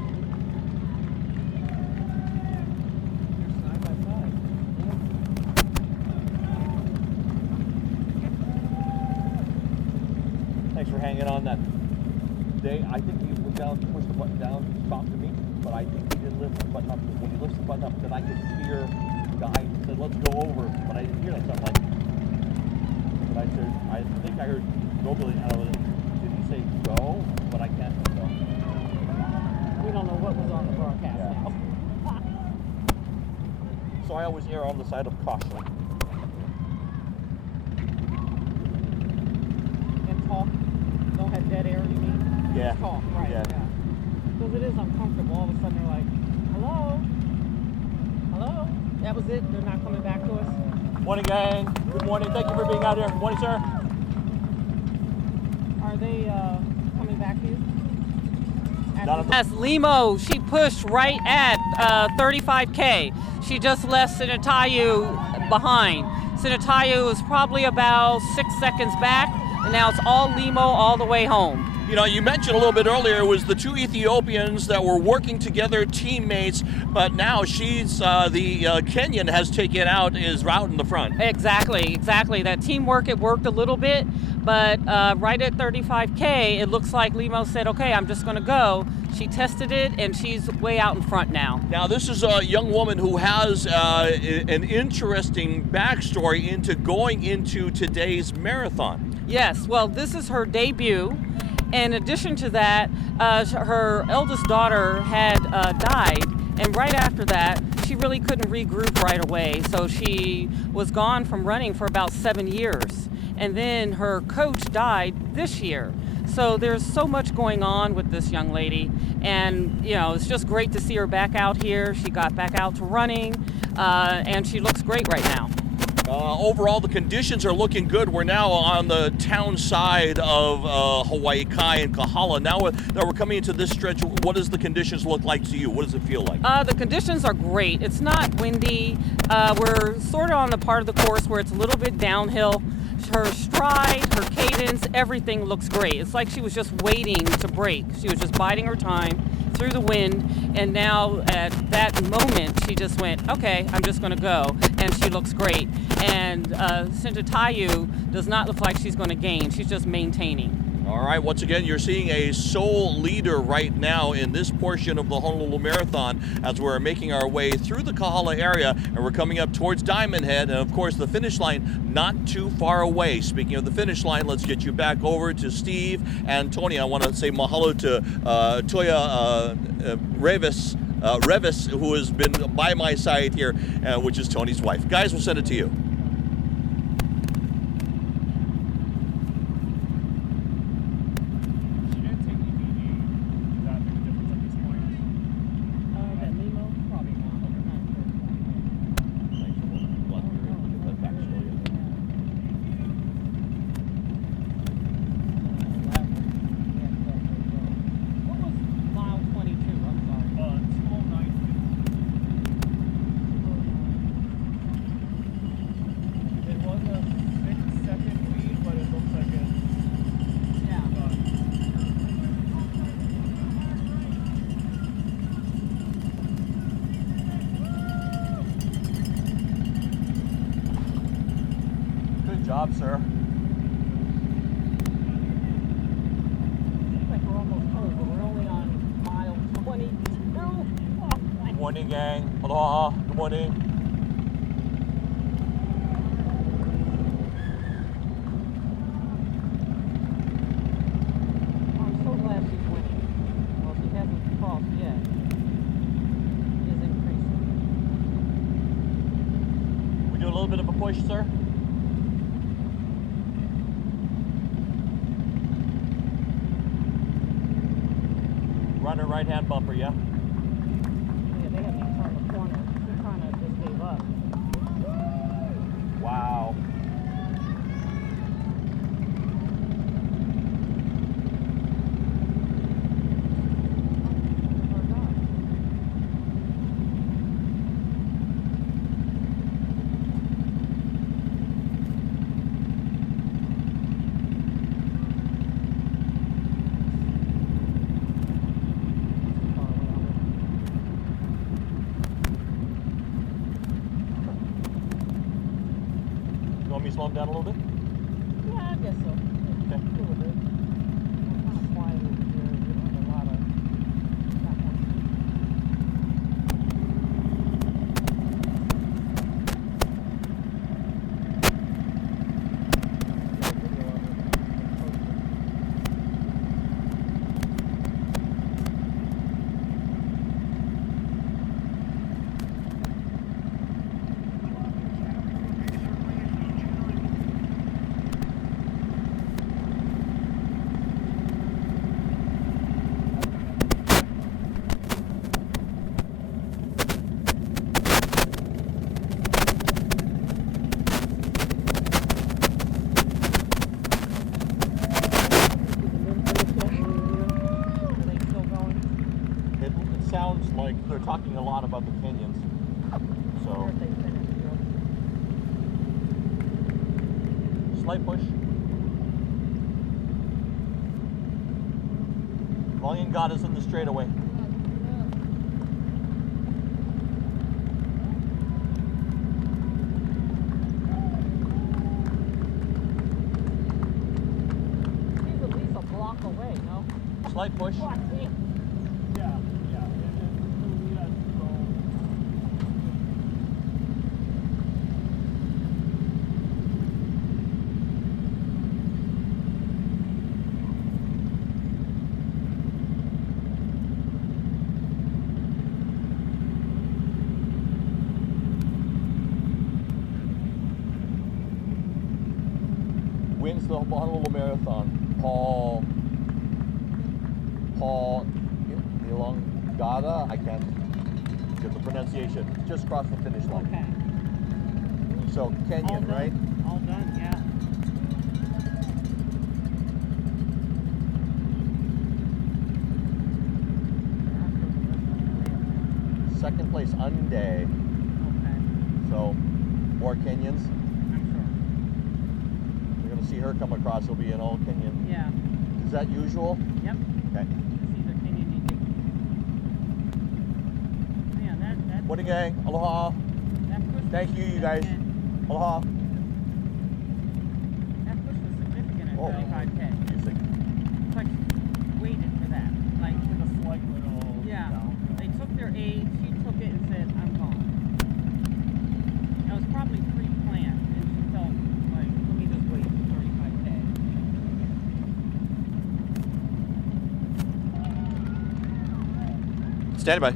Thanks for hanging on that day. I think he went down, pushed the button down, talked to me, but I think he didn't lift the button up. When he lifts the button up, then I could hear the guy said, "Let's go over," but I didn't hear that. So I'm like, but I said, I think I heard go Billy. I don't know, did he say go? But I can't tell. We don't know what was on the broadcast. Yeah. So I always err on the side of caution. And talk, don't have dead air, you mean? Yeah. Just talk, right, Yeah. Because it is uncomfortable. All of a sudden they're like, hello? Hello? That was it? They're not coming back to us? Morning, gang. Good morning. Thank you for being out here. Good morning, sir. Are they coming back to you? Not at the- Yes, Limo, she pushed right at 35K. She just left Sinatayu behind. Sinatayu was probably about 6 seconds back, and now it's all Limo all the way home. You know, you mentioned a little bit earlier it was the two Ethiopians that were working together, teammates, but now she's the Kenyan has taken out his route in the front. Exactly. That teamwork, it worked a little bit, but right at 35K, it looks like Limo said, okay, I'm just going to go. She tested it, and she's way out in front now. Now, this is a young woman who has an interesting backstory into going into today's marathon. Yes, well, this is her debut. In addition to that, her eldest daughter had died, and right after that, she really couldn't regroup right away. So she was gone from running for about 7 years. And then her coach died this year. So there's so much going on with this young lady. And, you know, it's just great to see her back out here. She got back out to running, and she looks great right now. Overall, the conditions are looking good. We're now on the town side of Hawaii Kai and Kahala. Now that we're coming into this stretch, what does the conditions look like to you? What does it feel like? The conditions are great. It's not windy. We're sort of on the part of the course where it's a little bit downhill. Her stride, her cadence, everything looks great. It's like she was just waiting to break. She was just biding her time through the wind, and now at that moment she just went, okay, I'm just going to go, and she looks great. And Cynthia does not look like she's going to gain. She's just maintaining. All right, once again, you're seeing a sole leader right now in this portion of the Honolulu Marathon as we're making our way through the Kahala area, and we're coming up towards Diamond Head, and of course the finish line not too far away. Speaking of the finish line, let's get you back over to Steve and Tony. I want to say mahalo to Toya Revis, who has been by my side here, which is Tony's wife. Guys, we'll send it to you. Good job, sir. Seems like we're almost home, but we're only on mile 22. Good morning, gang. Aloha. Good morning. I'm so glad she's winning. Well, she hasn't crossed yet. She is increasing. We do a little bit of a push, sir. Run her right-hand bumper, yeah? Yeah, they have to turn the corner. She kind of just gave up. Wow. You want me to slow him down a little bit? Yeah, I guess so. Okay. A little bit. It's kind of quiet over here. We don't have a lot of Sounds like they're talking a lot about the canyons. So, slight push. Volume got us in the straightaway. She's at least a block away, no? Slight push. Oh, I see. trains the Honolulu Marathon. Paul Elongata. I can't get the pronunciation. Just crossed the finish line. Okay. So Kenyan, right? All done, yeah. Second place, Unde. Okay. So, more Kenyans. I'm sure. We're going to see her come across. It'll be an all Kenyan. Yeah. Is that usual? Yep. Okay. It's either Kenyan or Ethiopian. Man, that Morning, gang. Aloha. push Thank was you, you guys. significant. Aloha. That push was significant at Oh. 35K. Music. It's like waited for that. Like, Took a slight little yeah. down. They took their aid. She took it and said, "I'm gone." That was probably pre-planned, and she felt like, "Let me just wait for 35K." Stand by.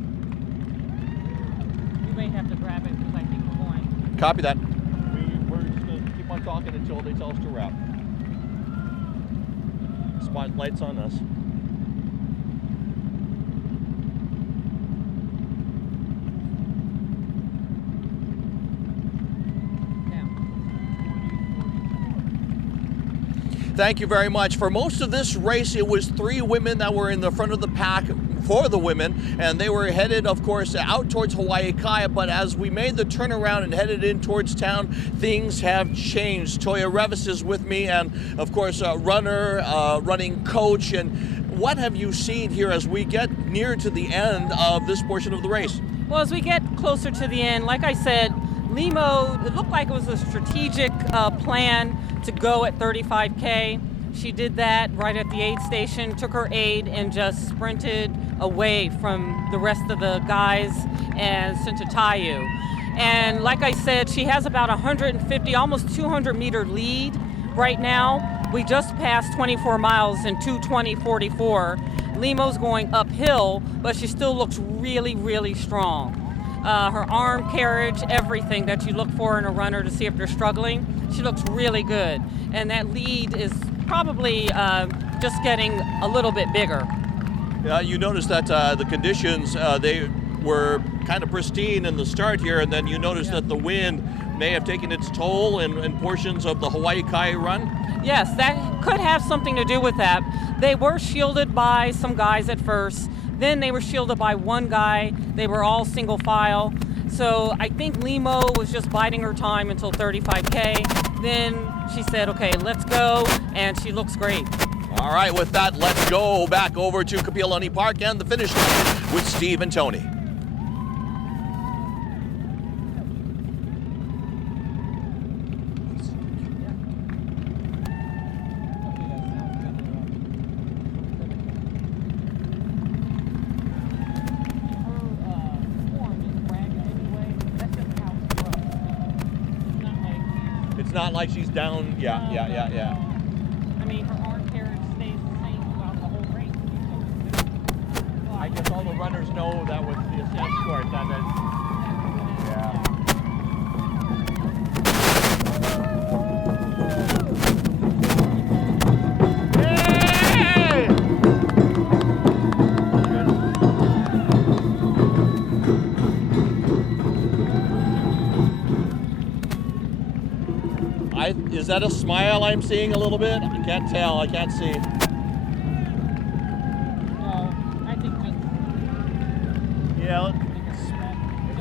We may have to grab it because I think we're going. Copy that. We're just going to keep on talking until they tell us to wrap. Spotlight's on us. Thank you very much. For most of this race, it was 3 women that were in the front of the pack for the women, and they were headed, of course, out towards Hawaii Kai. But as we made the turnaround and headed in towards town, things have changed. Toya Revis is with me, and of course, runner, running coach. And what have you seen here as we get near to the end of this portion of the race? Well, as we get closer to the end, like I said, Limo, it looked like it was a strategic plan to go at 35K. She did that right at the aid station, took her aid and just sprinted away from the rest of the guys and Sintatayu. And like I said, she has about 150, almost 200 meter lead right now. We just passed 24 miles in 2:20:44. Limo's going uphill, but she still looks really, really strong. Her arm carriage, everything that you look for in a runner to see if they're struggling, she looks really good. And that lead is probably just getting a little bit bigger. You noticed that the conditions, they were kind of pristine in the start here, and then you noticed that the wind may have taken its toll in portions of the Hawaii Kai run? Yes, that could have something to do with that. They were shielded by some guys at first. Then they were shielded by one guy. They were all single file. So I think Limo was just biding her time until 35K. Then she said, okay, let's go, and she looks great. All right, with that, let's go back over to Kapiolani Park and the finish line with Steve and Tony. It's not like she's down. Yeah. I mean, her arm carriage stays the same throughout the whole race. I guess all the runners know that was the escort. Yeah. Is that a smile I'm seeing a little bit? I can't tell. I can't see. No, I think just Yeah.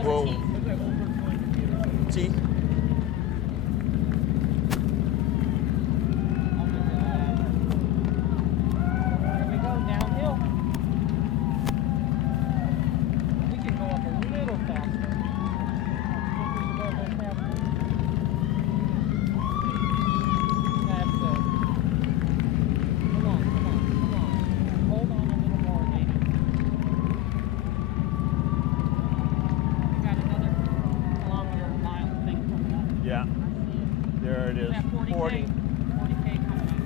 Whoa. teeth. Teeth. Here we go, downhill. We can go up a little faster. We can go a little faster. That's good. Come on. Hold on a little more, Nate. We got another kilometer, mile thing coming up. Yeah. I see it. There it is. That 40K. 40. 40K coming up.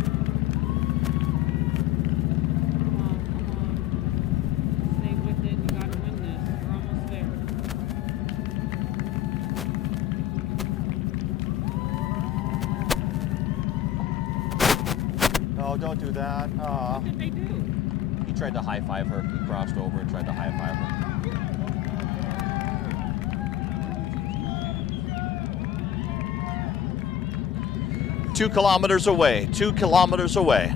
Come on. Stay with it. You gotta win this. You're almost there. through that. What did they do? He tried to high-five her. He crossed over and tried to high-five her. 2 kilometers away. 2 kilometers away.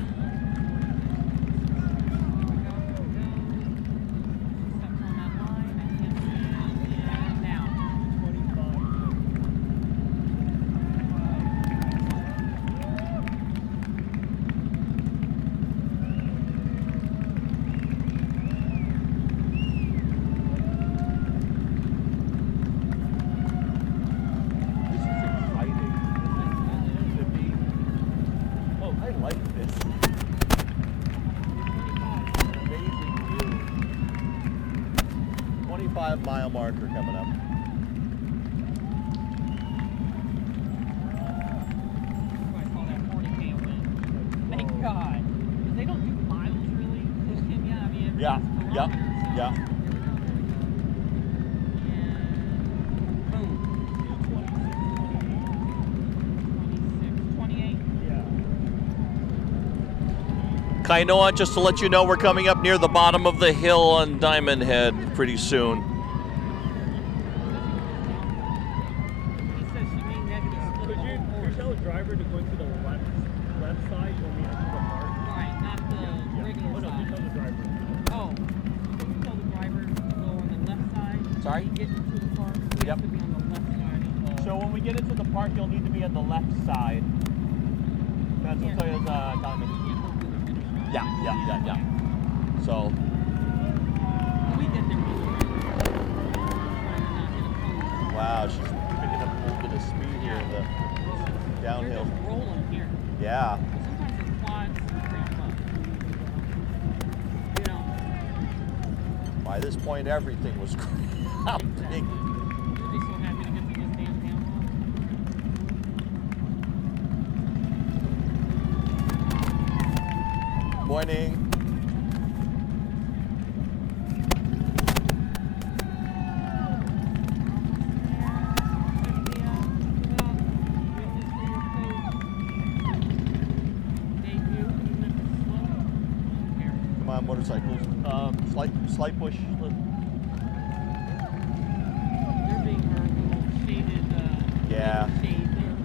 Mile marker coming up. I saw that 40K win. Thank God. Because they don't do miles really in Kenya. I mean, Yeah, yeah, yeah. And boom. 26, 28. Yeah. Kainoa, just to let you know, we're coming up near the bottom of the hill on Diamond Head pretty soon. Could you tell the driver to go into the left side when we enter the park? Right, not the regular Oh no, side. you tell the driver. Oh, so you tell the driver to go on the left side. Sorry? When you get into the park, we Yep. have to be on the left side. So when we get into the park, you'll need to be on the left side. That's what Toyo's telling me. Yeah. So, When we get there, we'll try to not hit a cone. wow, she's picking up a little bit of speed here in the downhill. They're just rolling here. Yeah. Sometimes the quads cramp up. You know, By this point, everything was cramping. you'll be so happy to get to this damn hill. Morning. Come on, motorcycles. Slight push. They're being her little shaded, Yeah. shade there.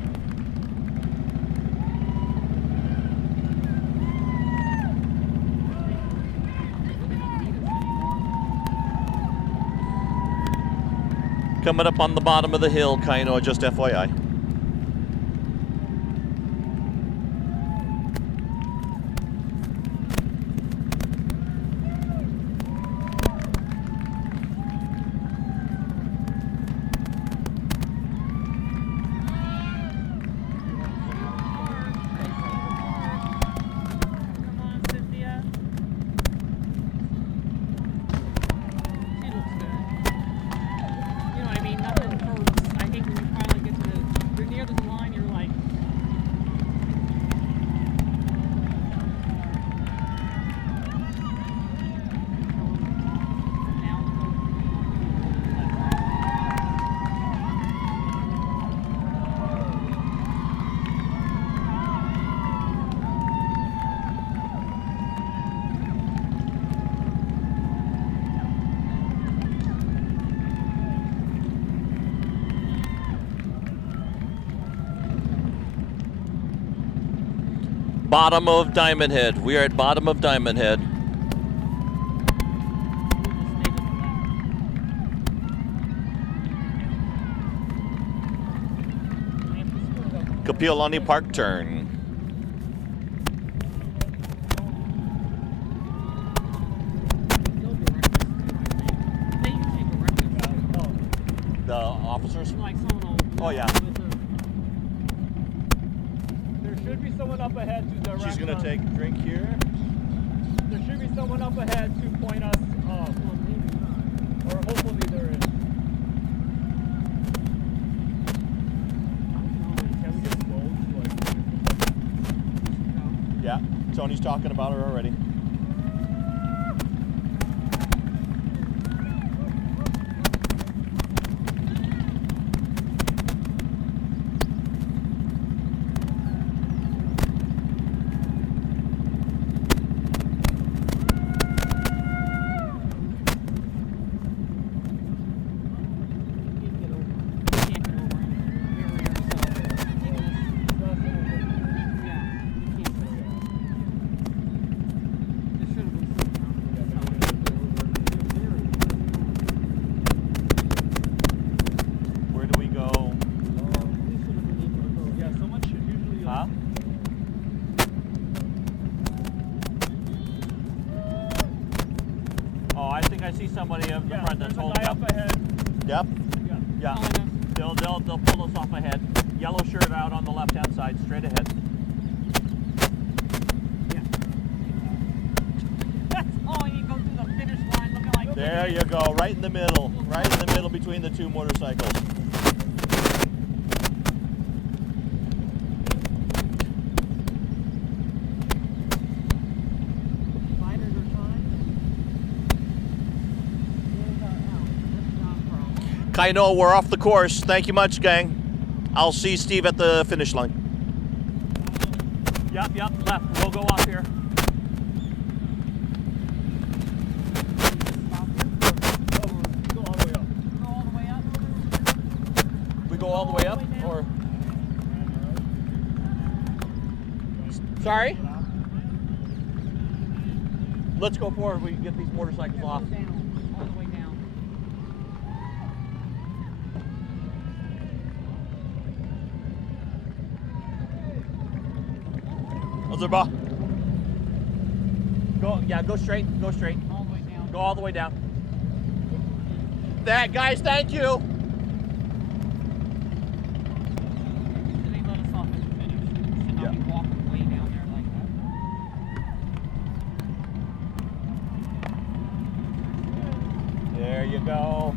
Coming up on the bottom of the hill, Kainoa, just FYI. Come on, Cynthia. She looks good. You know what I mean? Nothing hurts. I hate when you finally get to you're near the line, you're like, Bottom of Diamond Head. We are at bottom of Diamond Head. Kapiolani Park turn. They usually direct us. The officers? Like someone will. Oh, yeah. There should be someone up ahead to direct She's gonna us. take a drink here. There should be someone up ahead to point us up. Or hopefully there is. Can we just go to Yeah, Tony's talking about her already. think I see somebody up the Yeah, front that's there's a holding guy up. up ahead. Yep. Yeah. Yeah. They'll pull us off ahead. Yellow shirt out on the left-hand side, straight ahead. Oh, and you go through the finish line looking like There you go, right in the middle. Right in the middle between the two motorcycles. Kaino, we're off the course. Thank you much, gang. I'll see Steve at the finish line. Yep, left. We'll go off here. Go all the way up. We go all the way up, or? Sorry? Let's go forward. We can get these motorcycles off. all the way down. How's it, Bob? Go straight. All the way down. Go all the way down. Guys, thank you. So they let us off at the finish. Should not be walking way down there like that. There you go.